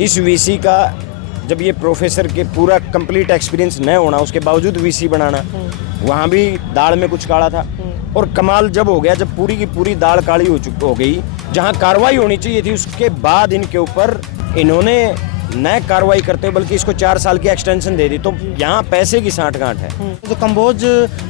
इस वीसी का जब ये प्रोफेसर के पूरा कंप्लीट एक्सपीरियंस न होना, उसके बावजूद वीसी बनाना, वहाँ भी दाल में कुछ काला था। और कमाल जब हो गया जब पूरी की पूरी दाल काली हो गई, जहाँ कार्रवाई होनी चाहिए थी उसके बाद इनके ऊपर इन्होंने न कार्रवाई करते हुए बल्कि इसको 4 साल की एक्सटेंशन दे दी। तो यहाँ पैसे की सांठ-गांठ है। जो कंबोज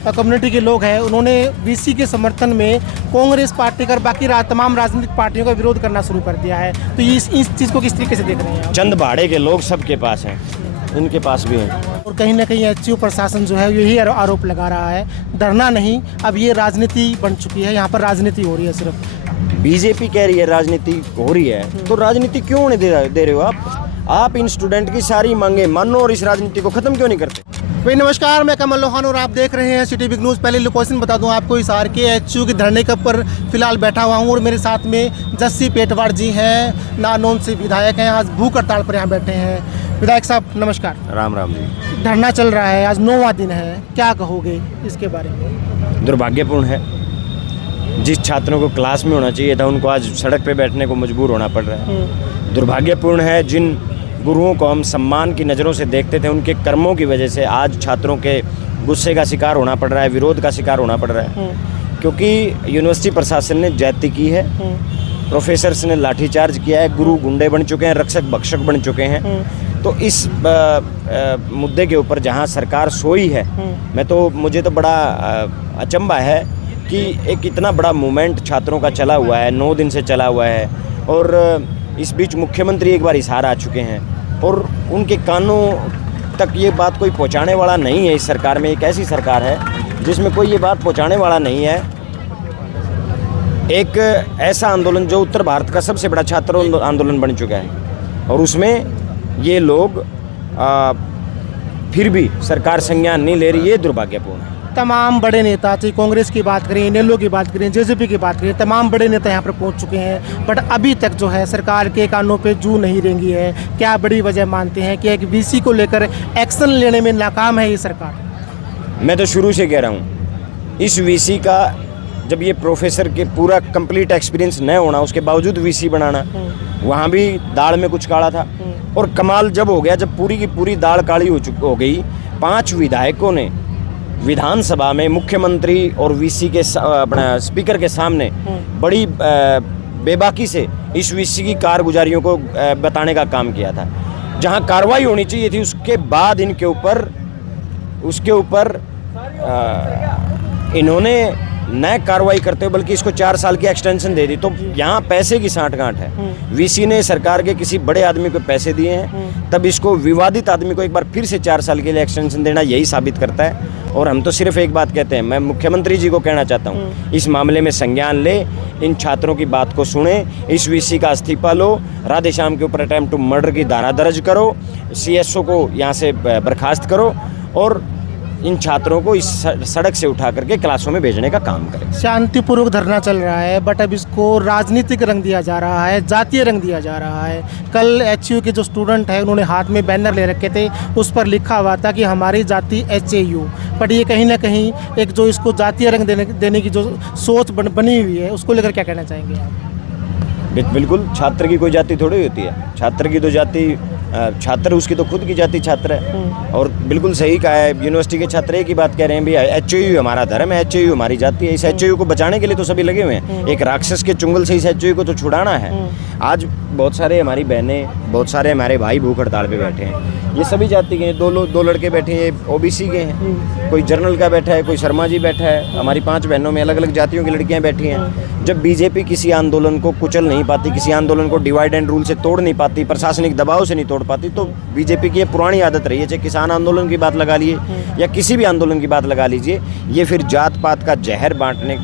कम्युनिटी के लोग हैं उन्होंने वीसी के समर्थन में कांग्रेस पार्टी का बाकी तमाम राजनीतिक पार्टियों का विरोध करना शुरू कर दिया है। तो इस चीज़ को किस तरीके से देख रहे हैं आप? चंद भाड़े के लोग सबके पास हैं, इनके पास भी हैं। और कहीं ना कहीं एचयू प्रशासन जो है यही आरोप लगा रहा है, धरना नहीं अब ये राजनीति बन चुकी है, यहाँ पर राजनीति हो रही है। सिर्फ बीजेपी कह रही है राजनीति हो रही है, तो राजनीति क्यों नहीं दे रहे हो आप इन स्टूडेंट की सारी मांगे मानो और इस राजनीति को खत्म क्यों नहीं करते? भाई नमस्कार, मैं कमल लोहान और आप देख रहे हैं सिटी बिग न्यूज़। पहले लोकेशन बता दूं आपको, हिसार के एचयू के धरने के ऊपर फिलहाल बैठा हुआ हूं और मेरे साथ में जस्सी पेटवाड़ जी हैं, नानौन से विधायक हैं, आज भूख हड़ताल पर यहाँ बैठे हैं। विधायक साहब नमस्कार। राम राम जी। धरना चल रहा है, आज 9वां दिन है, क्या कहोगे इसके बारे में? दुर्भाग्यपूर्ण है, जिस छात्रों को क्लास में होना चाहिए था उनको आज सड़क पे बैठने को मजबूर होना पड़ रहा है। दुर्भाग्यपूर्ण है, जिन गुरुओं को हम सम्मान की नज़रों से देखते थे उनके कर्मों की वजह से आज छात्रों के गुस्से का शिकार होना पड़ रहा है, विरोध का शिकार होना पड़ रहा है। क्योंकि यूनिवर्सिटी प्रशासन ने ज्यादती की है, प्रोफेसर्स ने लाठीचार्ज किया है, गुरु गुंडे बन चुके हैं, रक्षक भक्षक बन चुके हैं। तो इस मुद्दे के ऊपर जहां सरकार सोई है, मुझे तो बड़ा अचंभा है कि एक इतना बड़ा मूवमेंट छात्रों का चला हुआ है, 9 दिन से चला हुआ है, और इस बीच मुख्यमंत्री एक बार हिसार आ चुके हैं और उनके कानों तक ये बात कोई पहुंचाने वाला नहीं है। इस सरकार में एक ऐसी सरकार है जिसमें कोई ये बात पहुंचाने वाला नहीं है। एक ऐसा आंदोलन जो उत्तर भारत का सबसे बड़ा छात्र आंदोलन बन चुका है और उसमें ये लोग फिर भी सरकार संज्ञान नहीं ले रही, ये दुर्भाग्यपूर्ण है। तमाम बड़े नेता, चाहे कांग्रेस की बात करें, इनेलो की बात करें, जेजेपी की बात करें, तमाम बड़े नेता यहाँ पर पहुँच चुके हैं, बट अभी तक जो है सरकार के कानों पे जू नहीं रेंगी है। क्या बड़ी वजह मानते हैं कि एक वीसी को लेकर एक्शन लेने में नाकाम है ये सरकार? मैं तो शुरू से कह रहा हूँ, इस वीसी का जब ये प्रोफेसर के पूरा कंप्लीट एक्सपीरियंस न होना, उसके बावजूद वीसी बनाना, वहाँ भी दाल में कुछ काला था। और कमाल जब हो गया जब पूरी की पूरी दाल काली हो गई, 5 विधायकों ने विधानसभा में मुख्यमंत्री और वीसी के स्पीकर के सामने बड़ी बेबाकी से इस वीसी की कारगुजारियों को बताने का काम किया था। जहां कार्रवाई होनी चाहिए थी उसके बाद इनके ऊपर इन्होंने न कार्रवाई करते हुए बल्कि इसको 4 साल की एक्सटेंशन दे दी। तो यहाँ पैसे की सांठ-गांठ है। वीसी ने सरकार के किसी बड़े आदमी को पैसे दिए हैं, तब इसको विवादित आदमी को एक बार फिर से 4 साल के लिए एक्सटेंशन देना यही साबित करता है। और हम तो सिर्फ एक बात कहते हैं, मैं मुख्यमंत्री जी को कहना चाहता हूँ, इस मामले में संज्ञान ले, इन छात्रों की बात को सुने, इस वीसी का इस्तीफा लो, राधेश्याम के ऊपर अटेम्प्ट टू मर्डर की धारा दर्ज करो, सीएसओ को यहाँ से बर्खास्त करो और इन छात्रों को इस सड़क से उठा करके क्लासों में भेजने का काम करें। शांतिपूर्वक धरना चल रहा है, बट अब इसको राजनीतिक रंग दिया जा रहा है, जातीय रंग दिया जा रहा है। कल एचयू के जो स्टूडेंट हैं उन्होंने हाथ में बैनर ले रखे थे, उस पर लिखा हुआ था कि हमारी जाति एचयू, बट ये कहीं ना कहीं एक जो इसको जातीय रंग देने की जो सोच बनी हुई है, उसको लेकर क्या कहना चाहेंगे आप? बिल्कुल, छात्र की कोई जाति थोड़ी होती है, छात्र की तो जाति छात्र, उसकी तो खुद की जाति छात्र है। और बिल्कुल सही कहा है, यूनिवर्सिटी के छात्र एक ही बात कह रहे हैं, भैया एचयू हमारा धर्म है, एचयू हमारी जाति है। इस एचयू को बचाने के लिए तो सभी लगे हुए हैं, एक राक्षस के चुंगल से इस एचयू को तो छुड़ाना है। आज बहुत सारे हमारी बहनें, बहुत सारे हमारे भाई भूख हड़ताल पे बैठे हैं, ये सभी जाति के हैं। 2 लड़के बैठे हैं, ओबीसी के हैं, कोई जर्नल का बैठा है, कोई शर्मा जी बैठा है, हमारी 5 बहनों में अलग अलग जातियों की लड़कियां बैठी हैं। जब बीजेपी किसी आंदोलन को कुचल नहीं पाती, किसी आंदोलन को डिवाइड एंड रूल से तोड़ नहीं पाती, प्रशासनिक दबाव से नहीं तोड़ पाती, तो बीजेपी की ये पुरानी आदत रही है, चाहे किसान आंदोलन की बात लगा लिए या किसी भी आंदोलन की बात लगा लीजिए, ये फिर जात पात का जहर बांटने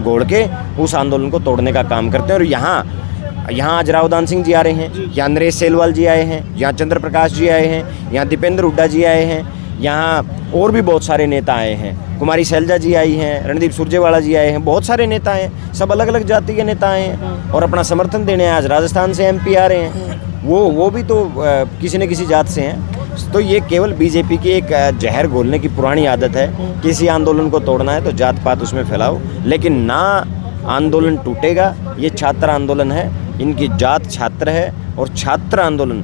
घोड़ के उस आंदोलन को तोड़ने का काम करते हैं। और यहाँ आज रावदान सिंह जी आ रहे हैं, यहाँ नरेश सेलवाल जी आए हैं, यहाँ चंद्र प्रकाश जी आए हैं, यहाँ दीपेंद्र हुड्डा जी आए हैं, यहाँ और भी बहुत सारे नेता आए हैं, कुमारी शैलजा जी आई हैं, रणदीप सुरजेवाला जी आए हैं, बहुत सारे नेता हैं, सब अलग अलग जाति के नेता आए हैं और अपना समर्थन देने आज राजस्थान से एमपी आ रहे हैं, वो भी तो किसी न किसी जात से हैं। तो ये केवल बीजेपी की एक जहर घोलने की पुरानी आदत है, किसी आंदोलन को तोड़ना है तो जात पात उसमें फैलाओ, लेकिन ना आंदोलन टूटेगा। ये छात्र आंदोलन है, इनकी जात छात्र है और छात्र आंदोलन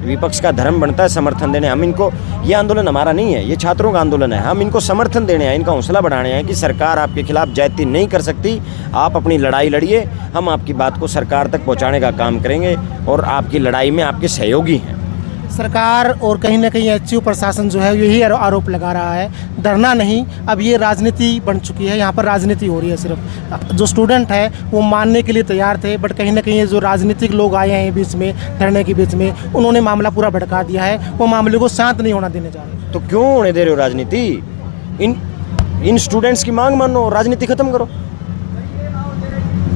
विपक्ष का धर्म बनता है समर्थन देने। हम इनको, ये आंदोलन हमारा नहीं है, ये छात्रों का आंदोलन है। हम इनको समर्थन देने हैं, इनका हौसला बढ़ाने हैं कि सरकार आपके खिलाफ ज्यादती नहीं कर सकती, आप अपनी लड़ाई लड़िए, हम आपकी बात को सरकार तक पहुंचाने का काम करेंगे और आपकी लड़ाई में आपके सहयोगी हैं। सरकार और कहीं ना कहीं एचयू प्रशासन जो है यही आरोप लगा रहा है, धरना नहीं, अब ये राजनीति बन चुकी है, यहाँ पर राजनीति हो रही है। सिर्फ जो स्टूडेंट है वो मानने के लिए तैयार थे, बट कहीं ना कहीं जो राजनीतिक लोग आए हैं बीच में, धरने के बीच में, उन्होंने मामला पूरा भड़का दिया है, वो मामले को शांत नहीं होना देने जा रहे। तो क्यों होने दे रहे हो राजनीति? इन स्टूडेंट्स की मांग मानो, राजनीति खत्म करो।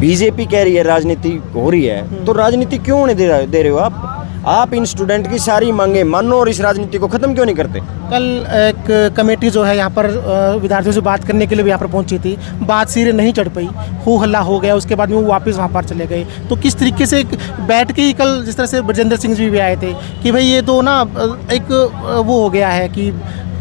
बीजेपी कह रही है राजनीति हो रही है, तो राजनीति क्यों होने दे रहे हो आप इन स्टूडेंट की सारी मांगे मानो और इस राजनीति को खत्म क्यों नहीं करते? कल एक कमेटी जो है यहाँ पर विद्यार्थियों से बात करने के लिए भी यहाँ पर पहुँची थी, बात सिरे नहीं चढ़ पाई, हो हल्ला हो गया, उसके बाद में वो वापस वहाँ पर चले गए। तो किस तरीके से बैठ के ही कल जिस तरह से ब्रजेंद्र सिंह जी भी आए थे कि भाई ये तो ना एक वो हो गया है कि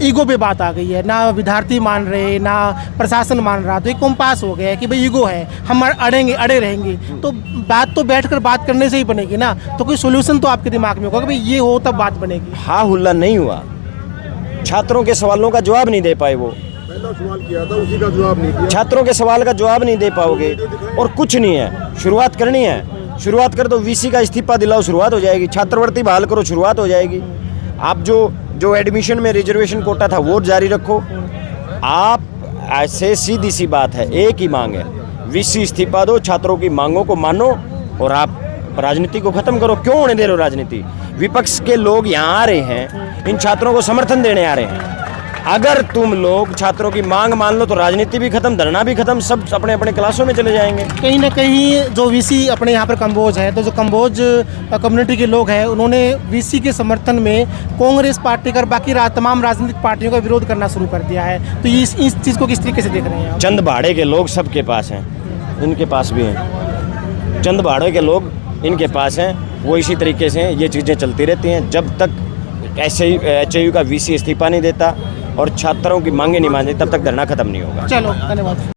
ईगो पे बात आ गई है, ना विद्यार्थी मान रहे ना प्रशासन मान रहा, तो एक कंपास हो गया है कि भाई ईगो है, हम अड़े रहेंगे। तो बात तो बैठकर बात करने से ही बनेगी ना, तो कोई सोल्यूशन तो आपके दिमाग में होगा कि भाई ये हो तब बात बनेगी। हाँ हुल्ला नहीं हुआ, छात्रों के सवालों का जवाब नहीं दे पाए, वो पहला सवाल किया था उसी का जवाब नहीं दिया। छात्रों के सवाल का जवाब नहीं दे पाओगे और कुछ नहीं है। शुरुआत करनी है, शुरुआत कर दो, वीसी का इस्तीफा दिलाओ, शुरुआत हो जाएगी। छात्रवृत्ति बहाल करो, शुरुआत हो जाएगी। आप जो एडमिशन में रिजर्वेशन कोटा था वो जारी रखो। आप ऐसे सीधी सी बात है, एक ही मांग है, वीसी इस्तीफा दो, छात्रों की मांगों को मानो और आप राजनीति को खत्म करो। क्यों होने दे रहे हो राजनीति? विपक्ष के लोग यहाँ आ रहे हैं, इन छात्रों को समर्थन देने आ रहे हैं। अगर तुम लोग छात्रों की मांग मान लो तो राजनीति भी खत्म, धरना भी खत्म, सब अपने अपने क्लासों में चले जाएंगे। कहीं ना कहीं जो वीसी अपने यहाँ पर कंबोज है, तो जो कंबोज कम्युनिटी के लोग हैं उन्होंने वीसी के समर्थन में कांग्रेस पार्टी का बाकी तमाम राजनीतिक पार्टियों का विरोध करना शुरू कर दिया है। तो इस चीज़ को किस तरीके से देख रहे हैं आप? चंद भाड़े के लोग सबके पास हैं, इनके पास भी हैं। चंद भाड़े के लोग इनके पास हैं, वो इसी तरीके से ये चीज़ें चलती रहती हैं जब तक एचयू का वीसी इस्तीफा नहीं देता और छात्रों की मांगे नहीं मानती, तब तक धरना खत्म नहीं होगा। चलो, धन्यवाद।